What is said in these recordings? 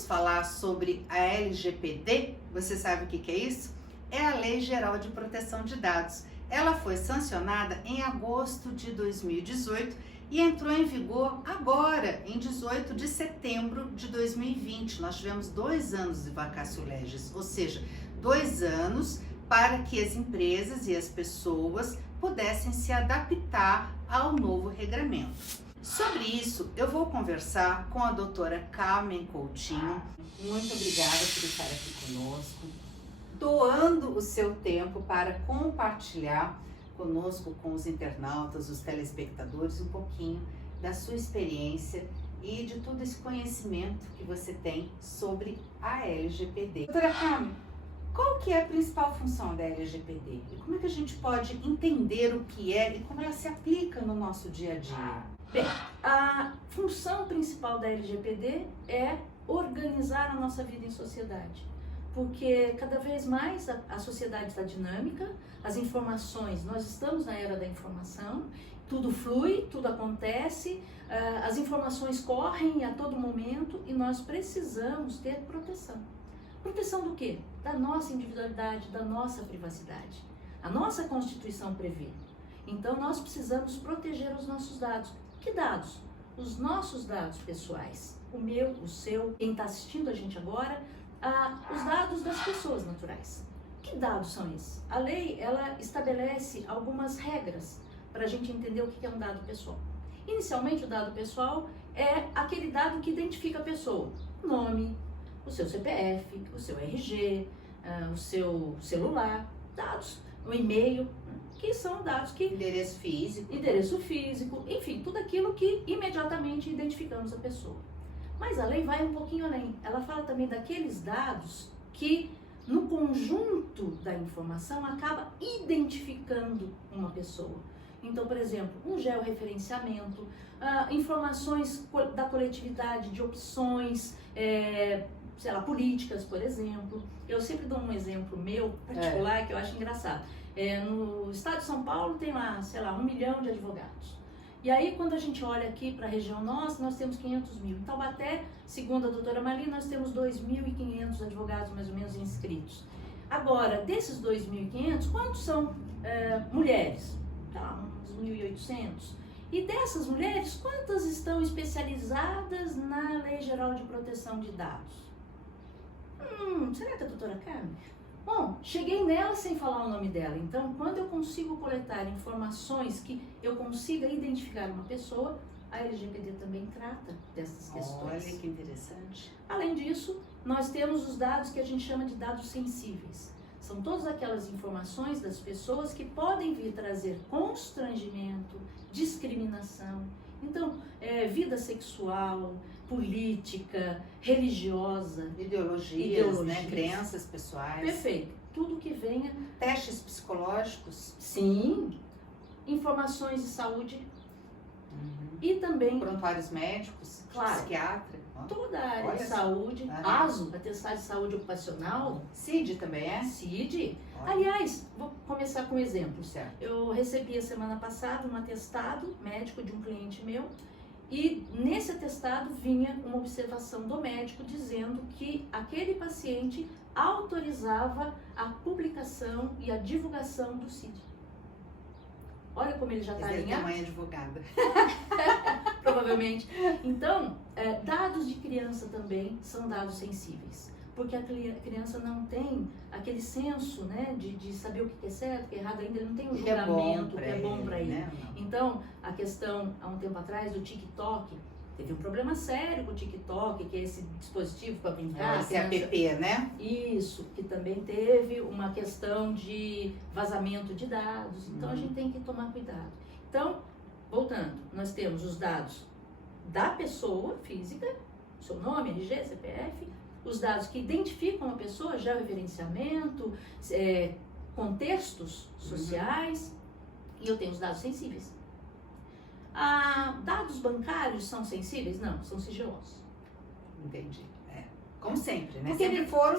vamos falar sobre a LGPD. Você sabe o que é isso? É a Lei Geral de Proteção de Dados. Ela foi sancionada em agosto de 2018 e entrou em vigor agora, em 18 de setembro de 2020. Nós tivemos 2 anos de vacatio legis, ou seja, 2 anos para que as empresas e as pessoas pudessem se adaptar ao novo regramento. Sobre isso, eu vou conversar com a doutora Carmen Coutinho. Muito obrigada por estar aqui conosco, doando o seu tempo para compartilhar conosco, com os internautas, os telespectadores, um pouquinho da sua experiência e de todo esse conhecimento que você tem sobre a LGPD. Doutora Carmen, qual que é a principal função da LGPD? E como é que a gente pode entender o que é e como ela se aplica no nosso dia a dia? Bem, a função principal da LGPD é organizar a nossa vida em sociedade, porque cada vez mais a sociedade está dinâmica, as informações, nós estamos na era da informação, tudo flui, tudo acontece, as informações correm a todo momento e nós precisamos ter proteção. Proteção do quê? Da nossa individualidade, da nossa privacidade. A nossa Constituição prevê. Então nós precisamos proteger os nossos dados. Que dados? Os nossos dados pessoais. O meu, o seu, quem está assistindo a gente agora, os dados das pessoas naturais. Que dados são esses? A lei, ela estabelece algumas regras para a gente entender o que é um dado pessoal. Inicialmente, o dado pessoal é aquele dado que identifica a pessoa. O nome, o seu CPF, o seu RG, o seu celular, dados, o e-mail, que são dados que... Endereço físico, enfim, tudo aquilo que imediatamente identificamos a pessoa. Mas a lei vai um pouquinho além. Ela fala também daqueles dados que, no conjunto da informação, acaba identificando uma pessoa. Então, por exemplo, um georreferenciamento, informações da coletividade, de opções, sei lá, políticas, por exemplo. Eu sempre dou um exemplo meu particular que eu acho engraçado. No estado de São Paulo tem lá, sei lá, 1 milhão de advogados. E aí, quando a gente olha aqui para a região nossa, nós temos 500 mil. Em Taubaté, segundo a doutora Marli, nós temos 2.500 advogados mais ou menos inscritos. Agora, desses 2.500, quantos são mulheres? Tá, uns 1.800. E dessas mulheres, quantas estão especializadas na Lei Geral de Proteção de Dados? Será que é a doutora Carmen? Bom, cheguei nela sem falar o nome dela. Então, quando eu consigo coletar informações que eu consiga identificar uma pessoa, a LGPD também trata dessas questões. Olha que interessante. Além disso, nós temos os dados que a gente chama de dados sensíveis. São todas aquelas informações das pessoas que podem vir trazer constrangimento, discriminação. Então, vida sexual, política, religiosa, ideologias, né? Crenças pessoais. Perfeito. Tudo que venha. Testes psicológicos. Sim. Informações de saúde. E também prontuários médicos, claro, psiquiatra. Toda a área de saúde. ASO, atestado de saúde ocupacional. CID também é? CID. Aliás, vou começar com um exemplo. Certo. Eu recebi a semana passada um atestado médico de um cliente meu e nesse atestado vinha uma observação do médico dizendo que aquele paciente autorizava a publicação e a divulgação do CID. Olha como ele já está alinhado. Mãe advogada. Provavelmente. Então, dados de criança também são dados sensíveis. Porque a criança não tem aquele senso, né, de saber o que é certo, o que é errado, ainda ele não tem o julgamento, o que é bom para ele. Né? Então, a questão, há um tempo atrás, do TikTok, teve um problema sério com o TikTok, que é esse dispositivo para brincar. Esse app, né? Isso, que também teve uma questão de vazamento de dados. Então, a gente tem que tomar cuidado. Então, voltando, nós temos os dados da pessoa física, seu nome, RG, CPF, os dados que identificam a pessoa, georreferenciamento, contextos sociais, e eu tenho os dados sensíveis. Dados bancários são sensíveis? Não, são sigilosos. Entendi. Como sempre, né? Porque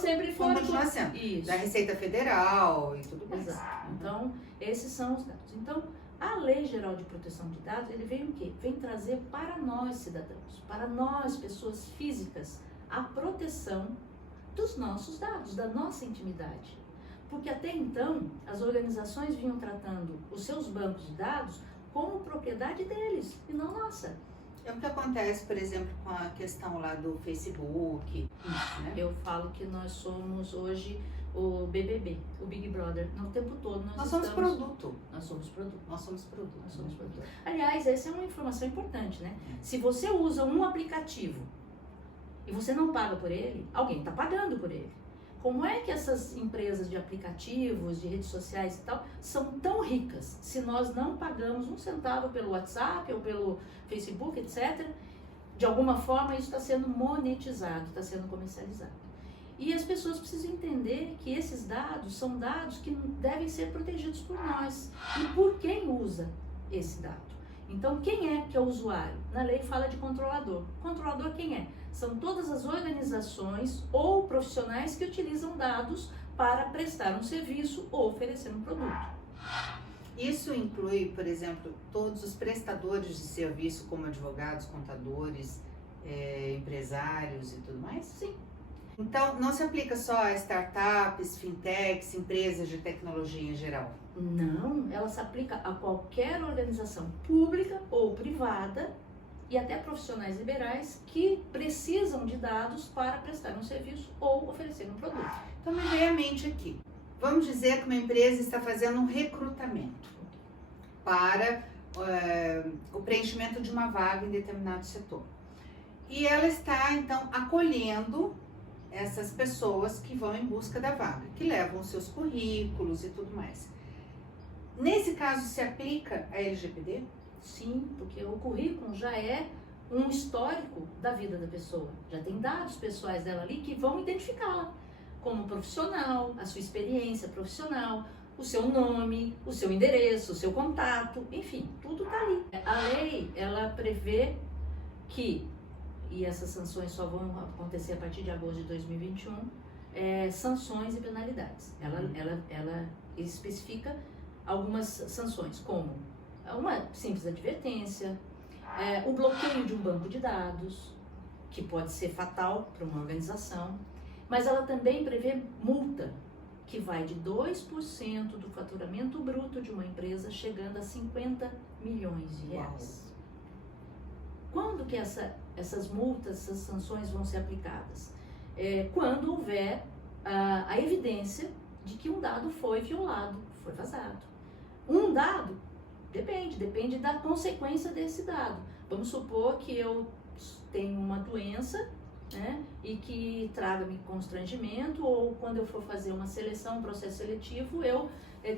sempre foram continuar sendo. Isso. Da Receita Federal e tudo mais. Exato. Então, esses são os dados. Então, a Lei Geral de Proteção de Dados, ele vem o quê? Vem trazer para nós, cidadãos, para nós, pessoas físicas, a proteção dos nossos dados, da nossa intimidade. Porque até então, as organizações vinham tratando os seus bancos de dados como propriedade deles e não nossa. É o que acontece, por exemplo, com a questão lá do Facebook. Né? Eu falo que nós somos hoje o BBB, o Big Brother. No tempo todo nós somos produto. Nós somos produto. Nós somos produto. Nós somos produto. Aliás, essa é uma informação importante, né? Se você usa um aplicativo e você não paga por ele, alguém está pagando por ele. Como é que essas empresas de aplicativos, de redes sociais e tal, são tão ricas se nós não pagamos um centavo pelo WhatsApp ou pelo Facebook, etc. De alguma forma isso está sendo monetizado, está sendo comercializado. E as pessoas precisam entender que esses dados são dados que devem ser protegidos por nós e por quem usa esse dado. Então, quem é que é o usuário? Na lei fala de controlador. Controlador quem é? São todas as organizações ou profissionais que utilizam dados para prestar um serviço ou oferecer um produto. Isso inclui, por exemplo, todos os prestadores de serviço, como advogados, contadores, empresários e tudo mais? Sim. Então, não se aplica só a startups, fintechs, empresas de tecnologia em geral? Não, ela se aplica a qualquer organização pública ou privada e até profissionais liberais que precisam de dados para prestar um serviço ou oferecer um produto. Então, me veio à mente aqui. Vamos dizer que uma empresa está fazendo um recrutamento para o preenchimento de uma vaga em determinado setor. E ela está, então, acolhendo essas pessoas que vão em busca da vaga, que levam os seus currículos e tudo mais. Nesse caso, se aplica a LGPD? Sim, porque o currículo já é um histórico da vida da pessoa. Já tem dados pessoais dela ali que vão identificá-la como profissional, a sua experiência profissional, o seu nome, o seu endereço, o seu contato, enfim, tudo está ali. A lei, ela prevê que, e essas sanções só vão acontecer a partir de agosto de 2021, sanções e penalidades. Ela especifica algumas sanções, como uma simples advertência, o bloqueio de um banco de dados, que pode ser fatal para uma organização, mas ela também prevê multa, que vai de 2% do faturamento bruto de uma empresa, chegando a 50 milhões de reais. Quando que essas multas, essas sanções vão ser aplicadas? Quando houver a evidência de que um dado foi violado, foi vazado. Um dado depende da consequência desse dado. Vamos supor que eu tenho uma doença, né, e que traga-me constrangimento, ou quando eu for fazer uma seleção, um processo seletivo, eu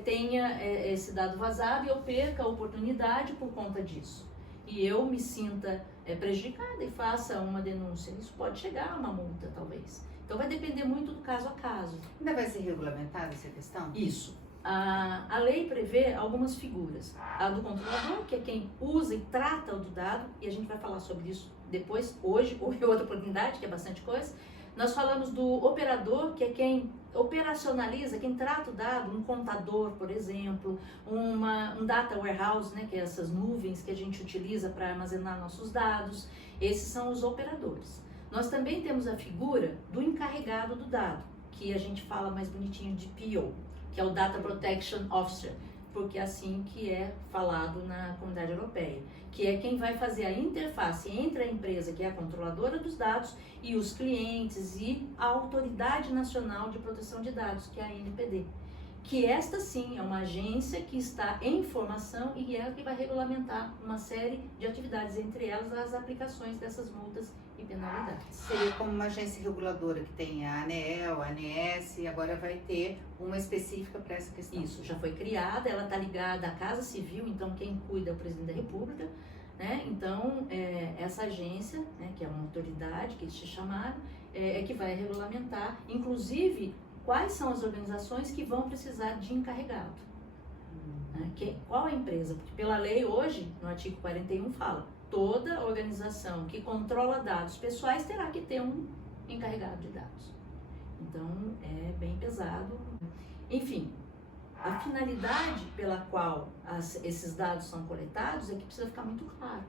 tenha esse dado vazado e eu perca a oportunidade por conta disso. E eu me sinta prejudicada e faça uma denúncia. Isso pode chegar a uma multa, talvez. Então vai depender muito do caso a caso. Ainda vai ser regulamentada essa questão? Isso. A lei prevê algumas figuras. A do controlador, que é quem usa e trata do dado, e a gente vai falar sobre isso depois, hoje, ou em outra oportunidade, que é bastante coisa. Nós falamos do operador, que é quem operacionaliza, quem trata o dado, um contador, por exemplo, um data warehouse, né, que é essas nuvens que a gente utiliza para armazenar nossos dados. Esses são os operadores. Nós também temos a figura do encarregado do dado, que a gente fala mais bonitinho de PO, que é o Data Protection Officer, porque é assim que é falado na comunidade europeia, que é quem vai fazer a interface entre a empresa, que é a controladora dos dados, e os clientes e a Autoridade Nacional de Proteção de Dados, que é a ANPD. Que esta sim é uma agência que está em formação e é a que vai regulamentar uma série de atividades, entre elas as aplicações dessas multas e penalidades. Seria como uma agência reguladora que tem a ANEEL, a ANS, e agora vai ter uma específica para essa questão. Isso, já foi criada, ela está ligada à Casa Civil, então quem cuida é o Presidente da República, né? Então, essa agência, né, que é uma autoridade que eles te chamaram, é que vai regulamentar, inclusive, quais são as organizações que vão precisar de encarregado. Né? Qual a empresa? Porque pela lei hoje, no artigo 41, fala toda organização que controla dados pessoais terá que ter um encarregado de dados. Então, é bem pesado. Enfim, a finalidade pela qual esses dados são coletados é que precisa ficar muito claro.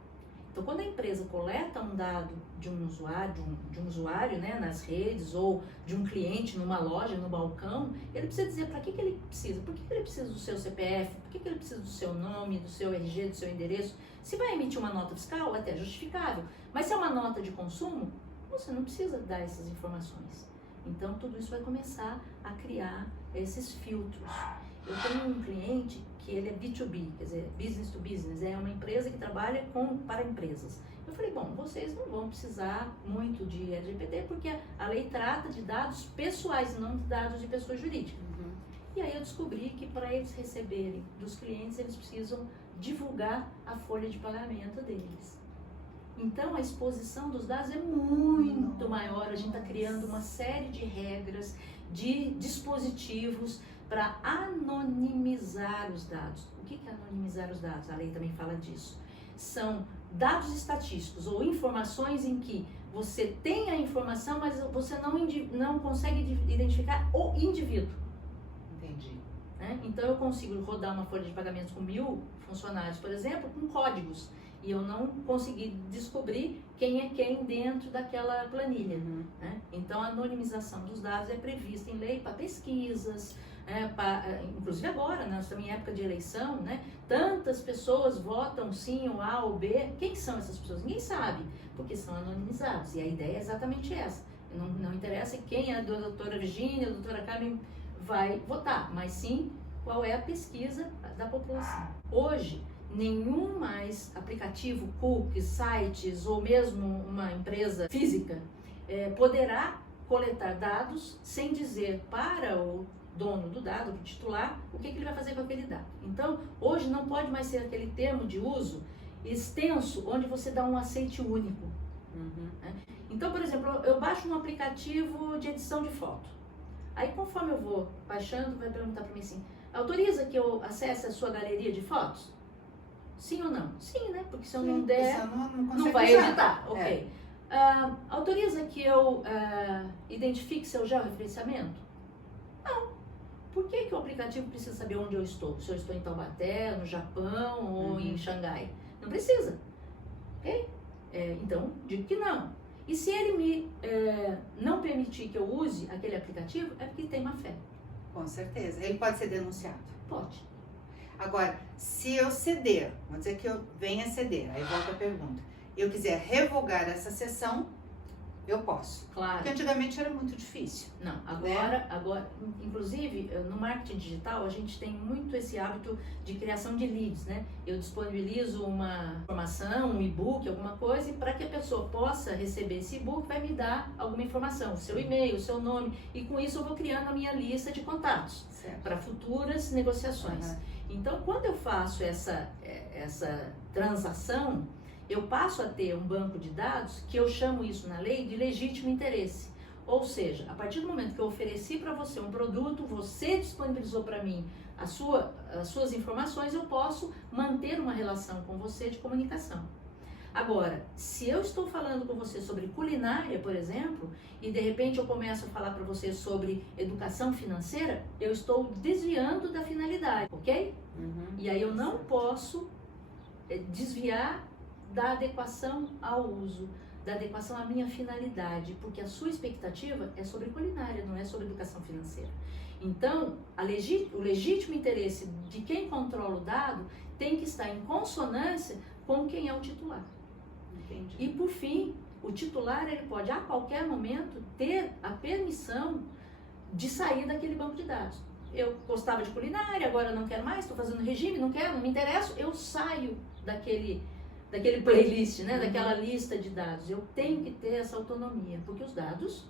Então, quando a empresa coleta um dado de um usuário, né, nas redes, ou de um cliente numa loja, no balcão, ele precisa dizer para que ele precisa. Por que ele precisa do seu CPF? Por que ele precisa do seu nome, do seu RG, do seu endereço? Se vai emitir uma nota fiscal, é até justificável. Mas se é uma nota de consumo, você não precisa dar essas informações. Então, tudo isso vai começar a criar esses filtros. Eu tenho um cliente que ele é B2B, quer dizer, business to business, é uma empresa que trabalha para empresas. Eu falei, bom, vocês não vão precisar muito de LGPD, porque a lei trata de dados pessoais, não de dados de pessoa jurídica. E aí eu descobri que para eles receberem dos clientes, eles precisam divulgar a folha de pagamento deles. Então, a exposição dos dados é muito maior. A gente está criando uma série de regras, de dispositivos para anonimizar os dados. O que é anonimizar os dados? A lei também fala disso. São dados estatísticos ou informações em que você tem a informação, mas você não consegue identificar o indivíduo. Entendi. Né? Então, eu consigo rodar uma folha de pagamentos com 1000 funcionários, por exemplo, com códigos. E eu não consegui descobrir quem é quem dentro daquela planilha. Né? Então, a anonimização dos dados é prevista em lei para pesquisas, inclusive agora, nós estamos em época de eleição, né? Tantas pessoas votam sim ou A ou B. Quem são essas pessoas? Ninguém sabe, porque são anonimizados. E a ideia é exatamente essa. Não interessa quem é a doutora Virgínia, a doutora Carmen vai votar, mas sim qual é a pesquisa da população. Hoje, nenhum mais aplicativo, cookies, sites ou mesmo uma empresa física poderá coletar dados sem dizer para o dono do dado, o titular, o que ele vai fazer com aquele dado. Então, hoje não pode mais ser aquele termo de uso extenso, onde você dá um aceite único. Né? Então, por exemplo, eu baixo um aplicativo de edição de foto. Aí, conforme eu vou baixando, vai perguntar para mim assim, autoriza que eu acesse a sua galeria de fotos? Sim ou não? Sim, né? Porque se eu não der, não vai editar. Ok. Autoriza que eu identifique seu georreferenciamento? Não. Por que o aplicativo precisa saber onde eu estou? Se eu estou em Taubaté, no Japão ou em Xangai? Não precisa. Ok? Então, digo que não. E se ele me não permitir que eu use aquele aplicativo, é porque tem má fé. Com certeza. Ele pode ser denunciado? Pode. Agora, se eu ceder, vamos dizer que eu venha ceder, aí volta a pergunta, eu quiser revogar essa sessão, eu posso. Claro. Porque antigamente era muito difícil. Não, agora, inclusive, no marketing digital, a gente tem muito esse hábito de criação de leads, né? Eu disponibilizo uma informação, um e-book, alguma coisa, e para que a pessoa possa receber esse e-book, vai me dar alguma informação, o seu e-mail, o seu nome, e com isso eu vou criando a minha lista de contatos para futuras negociações. Então, quando eu faço essa transação, eu passo a ter um banco de dados que eu chamo isso na lei de legítimo interesse. Ou seja, a partir do momento que eu ofereci para você um produto, você disponibilizou para mim as suas informações, eu posso manter uma relação com você de comunicação. Agora, se eu estou falando com você sobre culinária, por exemplo, e de repente eu começo a falar para você sobre educação financeira, eu estou desviando da finalidade, ok? E aí eu não posso desviar da adequação ao uso, da adequação à minha finalidade, porque a sua expectativa é sobre culinária, não é sobre educação financeira. Então, o legítimo interesse de quem controla o dado tem que estar em consonância com quem é o titular. Entendi. E por fim, o titular ele pode a qualquer momento ter a permissão de sair daquele banco de dados. Eu gostava de culinária, agora não quero mais, estou fazendo regime, não quero, não me interesso, eu saio daquele playlist, né? Daquela lista de dados. Eu tenho que ter essa autonomia, porque os dados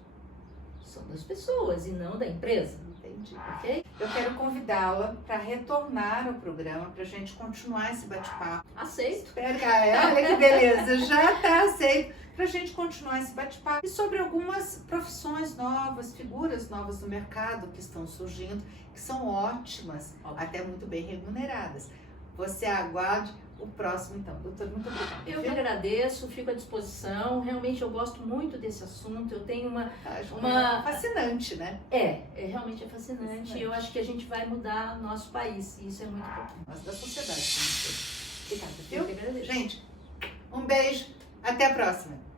são das pessoas e não da empresa. Entendi. Ok? Eu quero convidá-la para retornar ao programa, para a gente continuar esse bate-papo. Aceito. Espero que olha que beleza, já está aceito. Para a gente continuar esse bate-papo e sobre algumas profissões novas, figuras novas no mercado que estão surgindo, que são ótimas, até muito bem remuneradas. Você aguarde o próximo, então. Doutor, muito obrigada. Eu que agradeço, fico à disposição. Realmente eu gosto muito desse assunto. Eu tenho uma fascinante, né? Realmente é fascinante. E eu acho que a gente vai mudar nosso país. E isso é muito importante. Nós da sociedade. Obrigada, viu? Eu que agradeço. Gente, Um beijo, até a próxima!